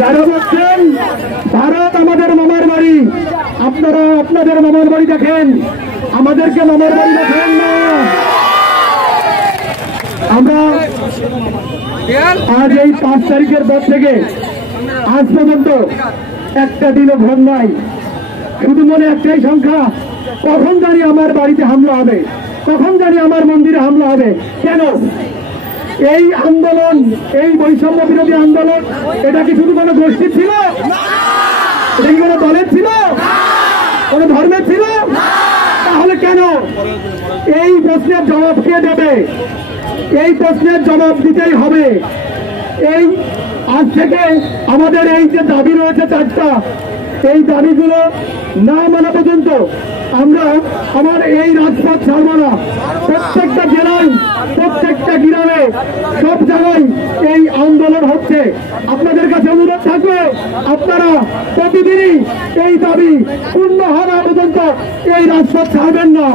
যারা বলছেন ভারত আমাদের মামার বাড়ি, আপনারা আপনাদের মামার বাড়ি দেখেন, আমাদেরকে মামার বাড়ি দেখেন না। আমরা আজ এই 5 তারিখের পর থেকে আজ পর্যন্ত একটা দিনও ঘুম নাই, শুধু মনে একটাই সংখ্যা, কখন জানি আমার বাড়িতে হামলা হবে, কখন জানি আমার মন্দিরে হামলা হবে। কেন? এই আন্দোলন, এই বৈষম্য বিরোধী আন্দোলন, এটা কি শুধু কোনো গোষ্ঠীর ছিল? এটা কি কোনো দলের ছিল? কোনো ধর্মের ছিল? তাহলে কেন? এই প্রশ্নের জবাব কে দেবে? এই প্রশ্নের জবাব দিতেই হবে। এই আজ থেকে আমাদের এই যে দাবি রয়েছে 4টা, এই দাবিগুলো না মানা পর্যন্ত আমরা আমার এই রাজপথ ছাড়ব না। প্রত্যেকটা জেলায়, প্রত্যেকটা গ্রামে, সব জায়গায় এই আন্দোলন হচ্ছে। আপনাদের কাছে অনুরোধ থাকবে, আপনারা প্রতিদিনই এই দাবি পূর্ণ হওয়া পর্যন্ত এই রাজপথ ছাড়বেন না।